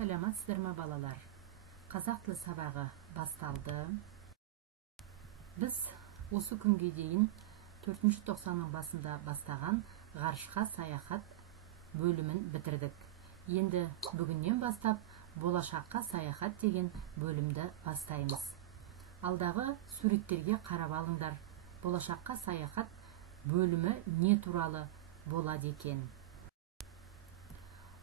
Саламатсыздар ма балалар? Қазақ тілі сабағы басталды. Біз осы күнге дейін 4-ші тоқсанның басында бастаған ғарышқа саяхат бөлімін бітірдік. Енді бүгіннен бастап болашаққа саяхат деген бөлімді бастаймыз. Алдағы суреттерге қарап алыңдар. Болашаққа саяхат бөлімі не туралы болады екен?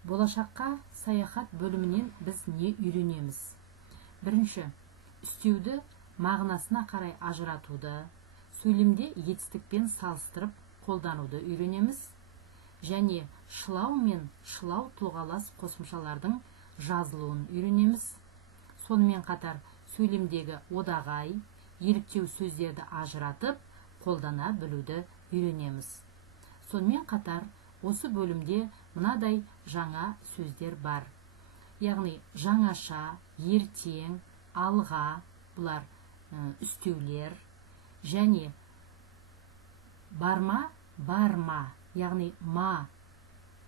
Болашаққа саяхат бөлімінен біз не үйренеміз? Бірінші, үстеуді мағынасына қарай ажыратуды, сөйлемде етістікпен салыстырып қолдануды үйренеміз. Және шылау мен шылау тұлғалас қосымшалардың жазылуын үйренеміз. Сонымен қатар сөйлемдегі одағай, еліктеу сөздерді ажыратып қолдана білуді үйренеміз. Сонымен қатар осы бөлімде мынадай жаңа сөздер бар. Яғни жаңаша, ертең, алға, бұлар үстеулер. Және барма, барма, яғни ма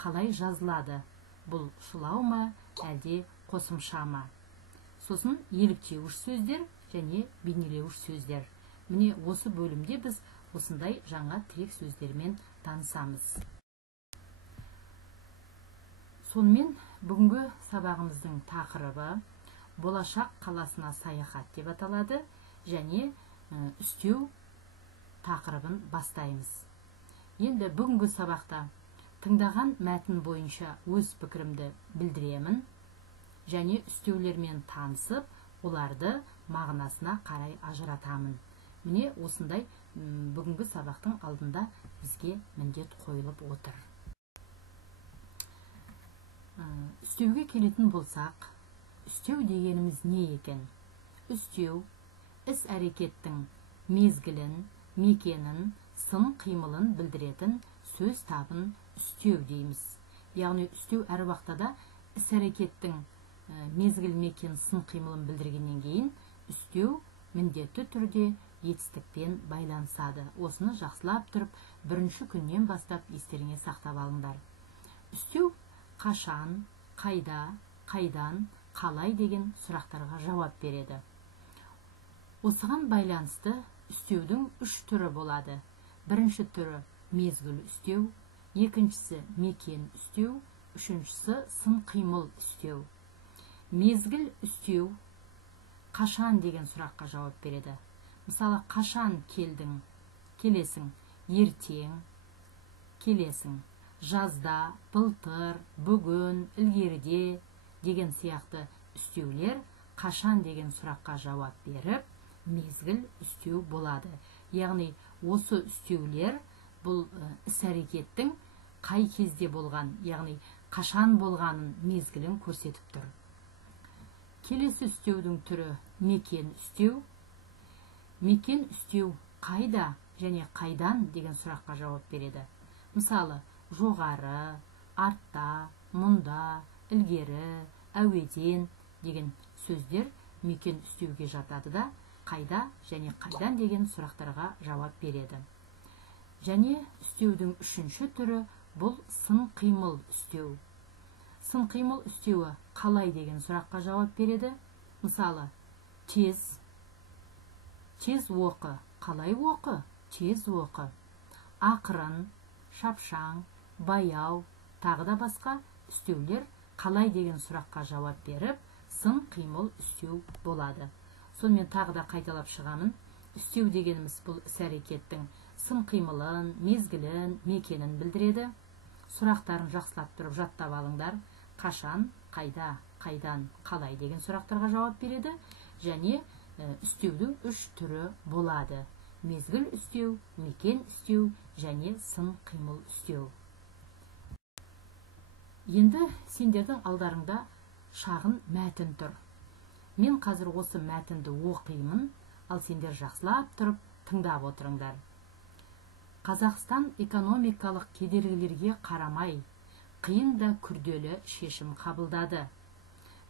қалай жазылады? Бұл шылау ма, әлде қосымша ма? Сосын еліктеуіш сөздер және бейнелеуіш сөздер. Міне осы бөлімде біз осындай жаңа тірек сөздермен танысамыз. Сонымен бүгінгі сабағымыздың тақырыбы болашақ қаласына саяхат деп аталады және үстеу тақырыбын бастаймыз. Енді бүгінгі сабақта тыңдаған мәтін бойынша өз пікірімді білдіремін және үстеулермен танысып, оларды мағынасына қарай ажыратамын. Міне осындай бүгінгі сабақтың алдында бізге міндет қойылып отыр. Үстеуге келетін болсақ, үстеу дегеніміз не екен? Үстеу іс әрекеттің мезгілін, мекенін, сын қимылын білдіретін сөз табын үстеу дейміз. Яғни үстеу әр уақытта іс әрекеттің мезгіл, мекен, сын қимылын білдіргеннен кейін үстеу міндетті түрде етістікпен байланысады. Осыны жақсылап тұрып, бірінші күннен бастап естеріңе сақтап алыңдар. Үстеу қашан, қайда, қайдан, қалай деген сұрақтарға жауап береді. Осыған байланысты үстеудің 3 түрі болады. Бірінші түрі мезгіл үстеу, екіншісі мекен үстеу, үшіншісі сын қимыл үстеу. Мезгіл үстеу қашан деген сұраққа жауап береді. Мысалы, қашан келдің, келесің, ертең, келесің, жазда, былтыр, бүгін, ілгеріде деген сияқты үстеулер қашан деген сұраққа жауап беріп, мезгіл үстеу болады. Яғни осы үстеулер бұл іс-әрекеттің қай кезде болған, яғни қашан болғанын мезгілін көрсетіп тұр. Келесі үстеудің түрі мекен үстеу. Мекен үстеу қайда және қайдан деген сұраққа жауап береді. Мысалы, жоғары, артта, мұнда, ілгері, әуеден деген сөздер мекен үстеуге жатады да, қайда және қайдан деген сұрақтарға жауап береді. Және үстеудің 3-ші түрі бұл сын қимыл үстеу. Сын қимыл үстеуі қалай деген сұраққа жауап береді. Мысалы, тез оқы. Қалай оқы? Тез оқы. Ақырын, шапшаң, баяу, тағы да басқа үстеулер қалай деген сұраққа жауап беріп, сын қимыл үстеу болады. Сонымен тағы да қайталап шығамын. Үстеу дегеніміз бұл іс-әрекеттің сын қимылын, мезгілін, мекенін білдіреді. Сұрақтарын жақсылап тұрып жаттап алыңдар. Қашан, қайда, қайдан, қалай деген сұрақтарға жауап береді. Және үстеудің 3 түрі болады. Мезгіл үстеу, мекен үстеу және сын қимыл үстеу. Енді сендердің алдарыңда шағын мәтін тұр. Мен қазір осы мәтінді оқимын, ал сендер жақсылап тұрып тыңдап отырыңдар. Қазақстан экономикалық кедергілерге қарамай, қиын да күрделі шешім қабылдады.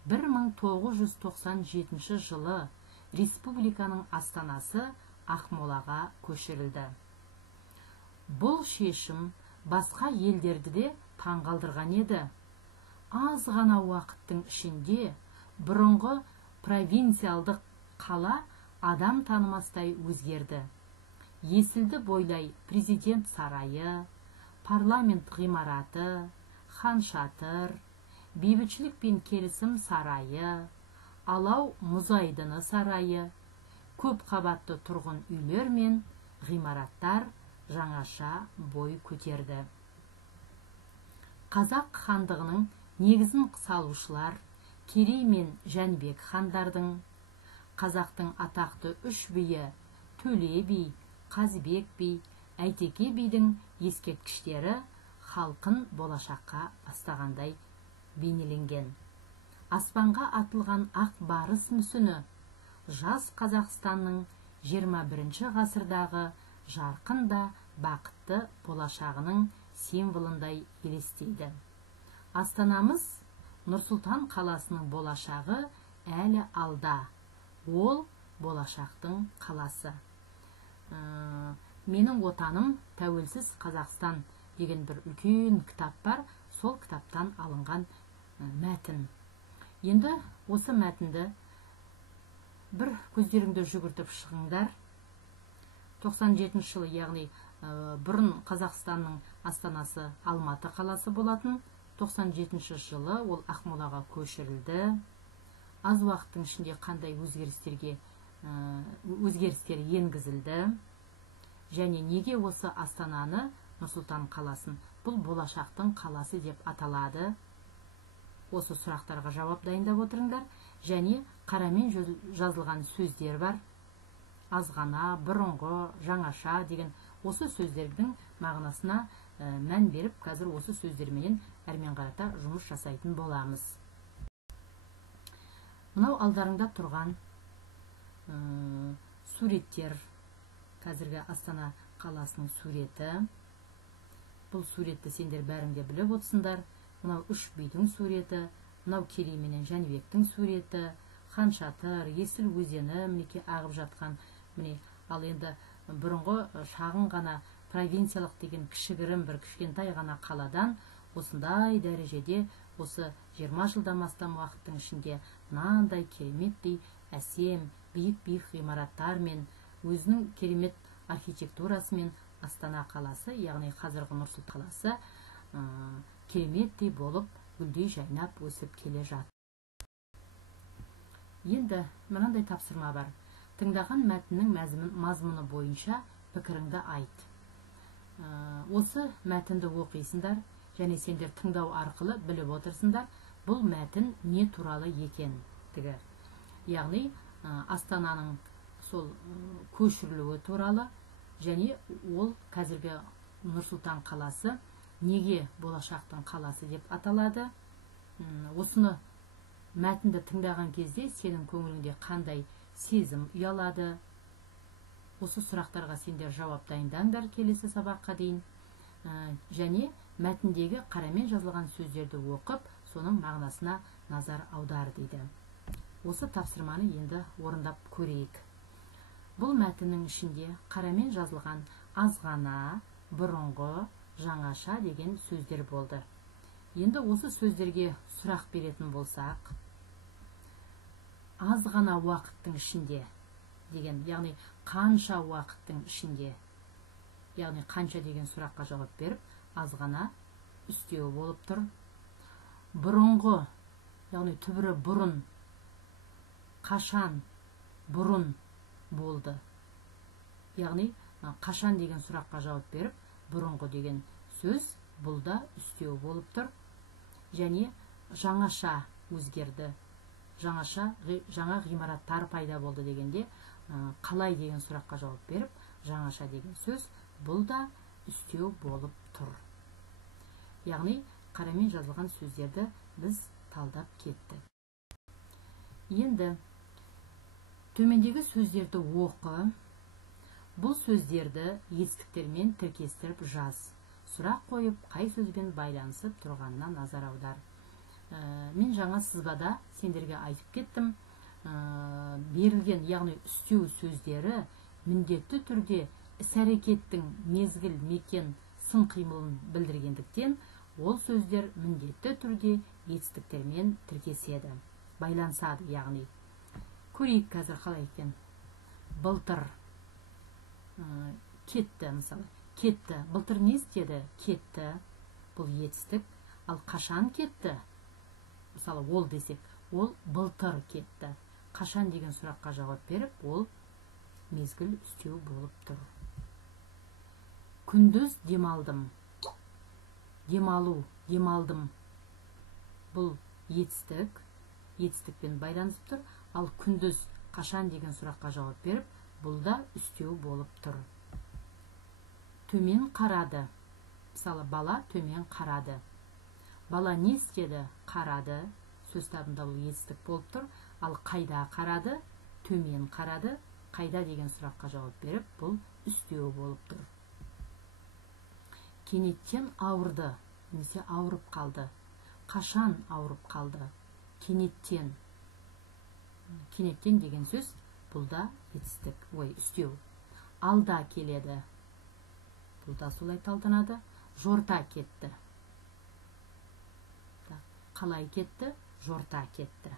1997 жылы республиканың астанасы Ақмолаға көшірілді. Бұл шешім басқа елдерді де таңғалдырған еді. аз ғана уақыттың ішінде бұрынғы провинциалдық қала адам танымастай өзгерді. Есілді бойлай президент сарайы, парламент ғимараты, хан шатыр, бейбітшілік пен келісім сарайы, алау мұз айдыны сарайы, көп қабатты тұрғын үйлер мен ғимараттар жаңаша бой көтерді. Қазақ хандығының негізін салушылар Керей мен Жәнібек хандардың, қазақтың атақты үш биі Төле би, Қазыбек би, Әйтеке бидің ескерткіштері халқын болашаққа бастағандай бейнеленген. Аспанға атылған ақ барыс мүсіні жас Қазақстанның 21 ғасырдағы жарқын да бақытты болашағының символындай елестейді. Астанамыз Нұр-Сұлтан қаласының болашағы әлі алда. Ол болашақтың қаласы. Менің отаным тәуелсіз Қазақстан деген бір үлкен кітап бар. Сол кітаптан алынған мәтін. Енді осы мәтінді бір көздеріңді жүгіртіп шығыңдар. 97 жылы, яғни бұрын Қазақстанның астанасы Алматы қаласы болатын. 97 жылы ол Ақмолаға көшірілді. Аз уақыттың ішінде қандай өзгерістер енгізілді, және неге осы астананы Нұр-Сұлтан қаласын бұл болашақтың қаласы деп аталады? Осы сұрақтарға жауап дайындап отырыңдар. Және қарамен жазылған сөздер бар. Азғана, бұрынғы, жаңаша деген осы сөздердің мағынасына мән беріп, қазір осы сөздерменен әрмен қарата жұмыс жасайтын боламыз. Мынау алдарыңда тұрған суреттер, қазіргі Астана қаласының суреті. Бұл суретті сендер бәріңде біліп отырсыңдар. Мынау үш бидің суреті, мынау Керей менен Жәнібектің суреті, хан шатыр, Есіл өзені мінеке ағып жатқан. Ал енді бұрынғы шағын ғана провинциялық деген кішігірім бір кішкентай ғана қаладан осындай дәрежеде осы 20 жылдан астам уақыттың ішінде мынандай кереметтей әсем, биік ғимараттар мен өзінің керемет архитектурасымен Астана қаласы, яғни қазіргі Нұр-Сұлтан қаласы кереметтей болып гүлдей жайнап өсіп келе жатыр. Енді мынандай тапсырма бар. Тыңдаған мәтіннің мазмұны бойынша пікіріңді айт. Осы мәтінді оқисыңдар, және сендер тыңдау арқылы біліп отырсыңдар, бұл мәтін не туралы екендігі. Яғни Астананың сол көшірілуі туралы, және ол қазіргі Нұр-Сұлтан қаласы неге болашақтың қаласы деп аталады. Осыны мәтінді тыңдаған кезде сенің көңіліңде қандай сезім ұялады? Осы сұрақтарға сендер жауап дайындаңдар келесі сабаққа дейін. Және мәтіндегі қарамен жазылған сөздерді оқып, соның мағынасына назар аудар дейді. Осы тапсырманы енді орындап көрейік. Бұл мәтіннің ішінде қарамен жазылған азғана, бұрынғы, жаңаша деген сөздер болды. Енді осы сөздерге сұрақ беретін болсақ, аз ғана уақыттың ішінде деген, яғни қанша уақыттың ішінде, яғни қанша деген сұраққа жауап беріп, аз ғана үстеуі болып тұр. Бұрынғы, яғни түбірі бұрын, қашан бұрын болды, яғни қашан деген сұраққа жауап беріп, бұрынғы деген сөз бұлда үстеу болып тұр. Және жаңаша өзгерді, жаңа ғимараттар пайда болды дегенде, қалай деген сұраққа жауап беріп, жаңаша деген сөз бұлда үстеу болып тұр. Яғни қарамен жазылған сөздерді біз талдап кеттік. Енді төмендегі сөздерді оқы. Бұл сөздерді етістіктермен тіркестіріп жаз. Сұрақ қойып, қай сөзбен байланысып тұрғанына назар аудар. Мен жаңа сызбада сендерге айтып кеттім. Берілген, яғни үстеу сөздері міндетті түрде іс-әрекеттің мезгіл, мекен, сын қимылын білдіргендіктен, ол сөздер міндетті түрде етістіктермен тіркеседі, байланысады, яғни. Көрейік қазір қалай екен. Былтыр кетті, мысалы. Кетті. Былтыр не істеді? Кетті. Бұл етістік. Ал қашан кетті? Мысалы, ол десек, ол былтыр кетті. Қашан деген сұраққа жауап беріп, ол мезгіл үстеу болып тұр. Күндіз демалдым. Демалу, демалдым. Бұл етістік, етістікпен байланысып тұр. Ал күндіз қашан деген сұраққа жауап беріп, бұл да үстеу болып тұр. Төмен қарады. Мысалы, бала төмен қарады. Бала не істеді? Қарады. Сөз табында бұл етістік болып тұр. Ал қайда қарады? Төмен қарады. Қайда деген сұраққа жауап беріп, бұл үстеу болып тұр. Кенеттен ауырды, немесе ауырып қалды. Қашан ауырып қалды? Кенеттен. Кенеттен деген сөз, бұл да етістік, үстеу. Алда келеді. Бұл да солай талданады. Жорта кетті. Қалай кетті? Жорта кетті.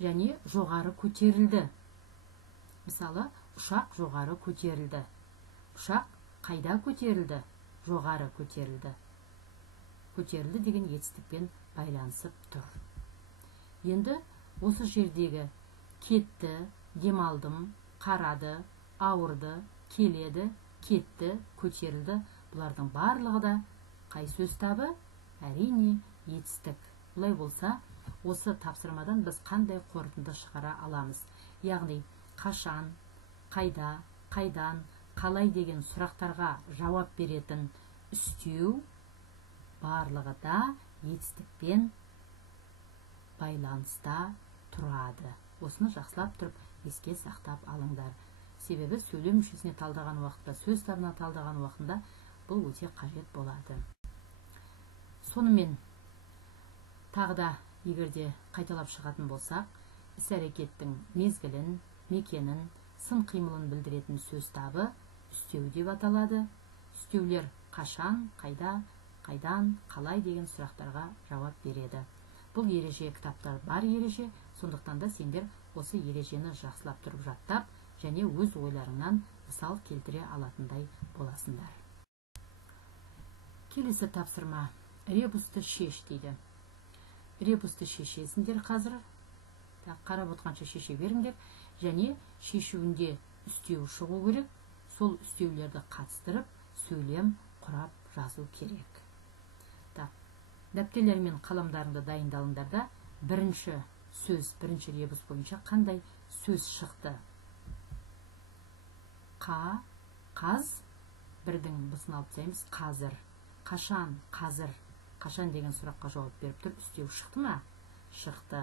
Және жоғары көтерілді. Мысалы, ұшақ жоғары көтерілді. Ұшақ қайда көтерілді? Жоғары көтерілді. Көтерілді деген етістікпен байланысып тұр. Енді осы жердегі кетті, демалдым, қарады, ауырды, келеді, кетті, көтерілді. Бұлардың барлығы да қай сөз табы? Әрине, етістік. Бұлай болса, осы тапсырмадан біз қандай қорытынды шығара аламыз? Яғни, қашан, қайда, қайдан, қалай деген сұрақтарға жауап беретін үстеу барлығы да етістікпен байланыста тұрады. Осыны жақсылап тұрып, еске сақтап алыңдар. Себебі сөйлем мүшесіне талдаған уақытта, сөз табына талдаған уақытында бұл өте қажет болады. Сонымен, тағы да егерде қайталап шығатын болсақ, іс-әрекеттің мезгілін, мекенін, сын қимылын білдіретін сөз табы үстеу деп аталады. Үстеулер қашан, қайда, қайдан, қалай деген сұрақтарға жауап береді. Бұл ереже кітаптар бар ереже, сондықтан да сендер осы ережені жақсылап тұрып жаттап, және өз ойларыңнан мысал келтіре алатындай боласыңдар. Келесі тапсырма. Ребусты шеш дейді. Ребусты шешесіңдер қазір. Қарап отқанша шеше беріңдер. Және шешуінде үстеу шығу керек. Сол үстеулерді қатыстырып, сөйлем құрап жазу керек. Дәптерлер мен қаламдарыңды дайындалыңдарда бірінші сөз, бірінші ребус бойынша қандай сөз шықты? Қаз, бірдің бұсын алып тастаймыз, қазір. Қашан, қазір. Қашан деген сұраққа жауап беріп тұр, үстеу шықты ма? Шықты.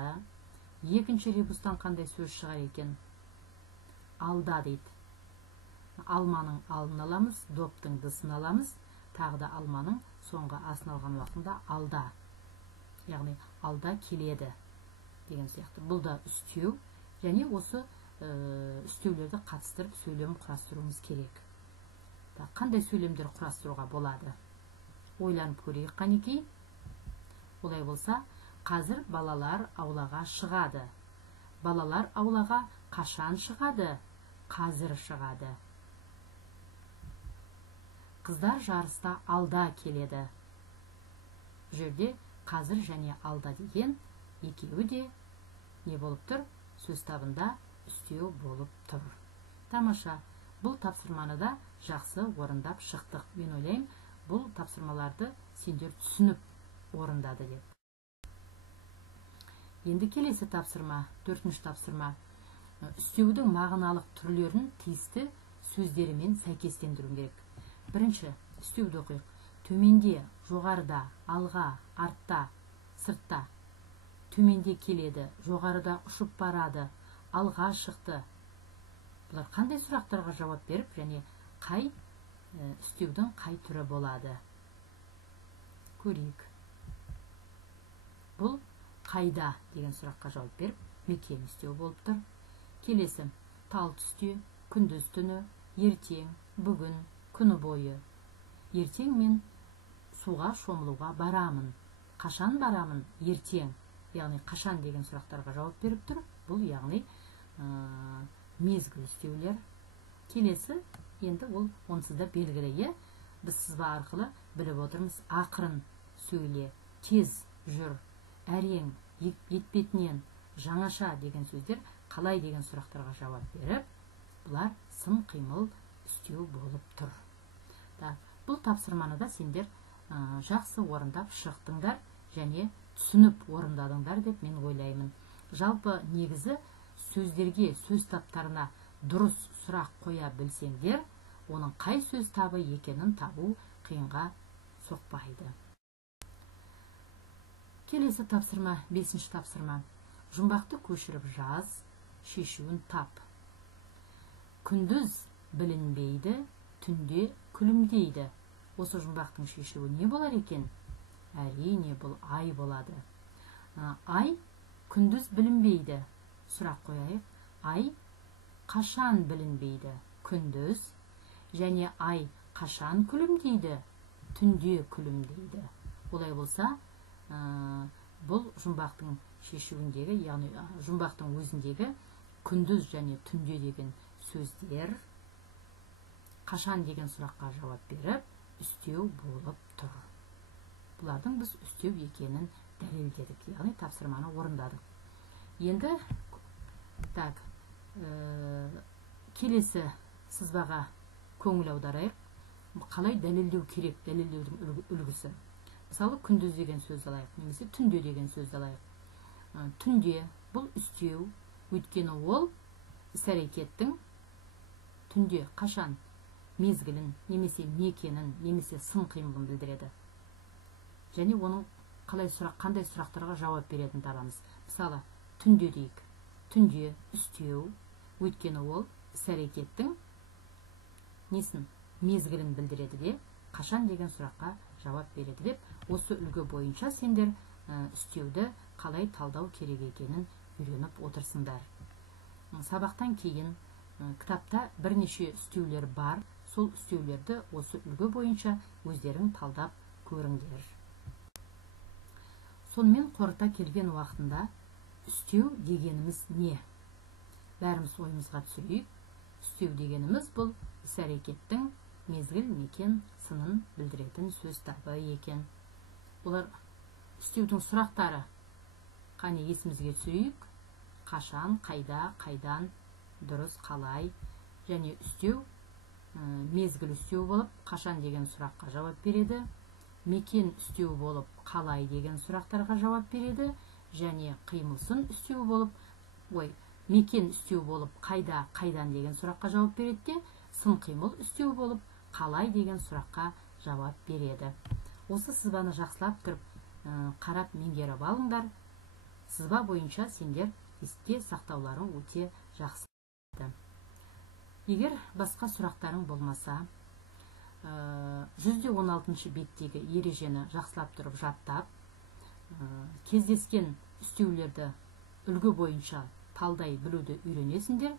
Екінші ребустан қандай сөз шығар екен? Алда дейді. Алманың алдын аламыз, доптың дысын аламыз, тағы да алманың соңғы асын алған уақытында алда. Яғни алда келеді деген сияқты. Бұл да үстеу, және осы үстеулерді қатыстырып сөйлем құрастыруымыз керек. Қандай сөйлемдер құрастыруға болады? Ойланып көрейік қанекей. Олай болса, қазір балалар аулаға шығады. Балалар аулаға қашан шығады? Қазір шығады. Қыздар жарыста алда келеді. Жерде қазір және алда деген екеуі де не болып тұр? Сөз табында үстеу болып тұр. Тамаша. Бұл тапсырманы да жақсы орындап шықтық. Мен ойлаймын, бұл тапсырмаларды сендер түсініп орындады деп. Енді келесі тапсырма, 4-ші тапсырма. Үстеудің мағыналық түрлерін тиісті сөздерімен сәйкестендіру керек. Бірінші, үстеуді оқиық. Төменде, жоғарыда, алға, артта, сыртта. Төменде келеді, жоғарыда ұшып барады, алға шықты. Бұлар қандай сұрақтарға жауап беріп, және қай үстеудің қай түрі болады? Көрейік. Бұл қайда деген сұраққа жауап беріп, мекен үстеу болып тұр. Келесі, тал түсте, күндіз түні, ертең, бүгін, күні бойы. Ертең мен суға шомылуға барамын. Қашан барамын? Ертең. Яғни қашан деген сұрақтарға жауап беріп тұр. Бұл яғни мезгіл істеулер. Келесі, енді ол онсыз да белгілі. Біз сызба арқылы біліп отырмыз. Ақырын сөйле, тез жүр, әрең, етпетінен, жаңаша деген сөздер қалай деген сұрақтарға жауап беріп, бұлар сын қимыл істеу болып тұр. Бұл тапсырманы да сендер жақсы орындап шықтыңдар және түсініп орындадыңдар деп мен ойлаймын. Жалпы негізі сөздерге, сөз таптарына дұрыс сұрақ қоя білсеңдер, оның қай сөз табы екенін табу қиынға соқпайды. Келесі тапсырма, 5-ші тапсырма. Жұмбақты көшіріп жаз, шешуін тап. Күндіз білінбейді, түнде күлімдейді. Осы жұмбақтың шешуі не болар екен? Әрине, бұл ай болады. Ай күндіз білінбейді. Сұрақ қояйық. Ай қашан білінбейді? Күндіз. Және ай қашан күлімдейді? Түнде күлімдейді. Олай болса, бұл жұмбақтың шешуіндегі, яғни жұмбақтың өзіндегі күндіз және түнде деген сөздер қашан деген сұраққа жауап беріп, үстеу болып тұр. Бұлардың біз үстеу екенін дәлелдедік, яғни тапсырманы орындадық. Енді келесі сызбаға көңіл аударайық. Қалай дәлелдеу керек, дәлелдеудің үлгісі. Мысалы, күндіз деген сөз алайық, немесе түнде деген сөз алайық. Түнде бұл үстеу, өйткені ол іс-әрекеттің түнде қашан мезгілін, немесе мекенін, немесе сын қимылын білдіреді. Және оның қандай сұрақтарға жауап беретінін табамыз. Мысалы, түнде дейік. Түнде үстеу, өйткені ол іс-әрекеттің несін, мезгілін білдіреді де, қашан деген сұраққа жауап береді деп, осы үлгі бойынша сендер үстеуді қалай талдау керек екенін үйреніп отырсыңдар. Сабақтан кейін кітапта бірнеше үстеулер бар. Сол үстеулерді осы үлгі бойынша өздерің талдап көріңдер. Сонымен қорыта келген уақытында үстеу дегеніміз не? Бәріміз ойымызға түсірейік. Үстеу дегеніміз бұл іс-әрекеттің мезгіл, мекен, сынын білдіретін сөз табы екен. Олар үстеудің сұрақтары қане есімізге түсірейік. Қашан, қайда, қайдан, дұрыс, қалай. Және үстеу мезгіл үстеу болып, қашан деген сұраққа жауап береді. Мекен үстеу болып, қалай деген сұрақтарға жауап береді. Және қимылсын үстеу болып, мекен үстеу болып, қайда, қайдан деген сұраққа жауап береді. Сын қимыл үстеу болып, қалай деген сұраққа жауап береді. Осы сызбаны жақсылап тұрып, қарап меңгеріп алыңдар. Сызба бойынша сендер есте сақтауларың өте жақсы. Егер басқа сұрақтарың болмаса, 116 беттегі ережені жақсылап тұрып жаттап, кездескен үстеулерді үлгі бойынша талдай білуді үйренесіңдер.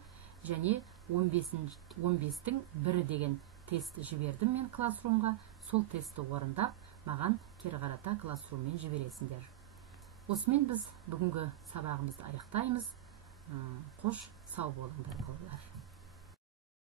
Және 15-тің 1 деген тестті жібердім мен классрумға. Сол тестті орындап, маған кері қарата классруммен жібересіңдер. Осымен біз бүгінгі сабағымызды аяқтаймыз. Қош, сау болыңдар балалар.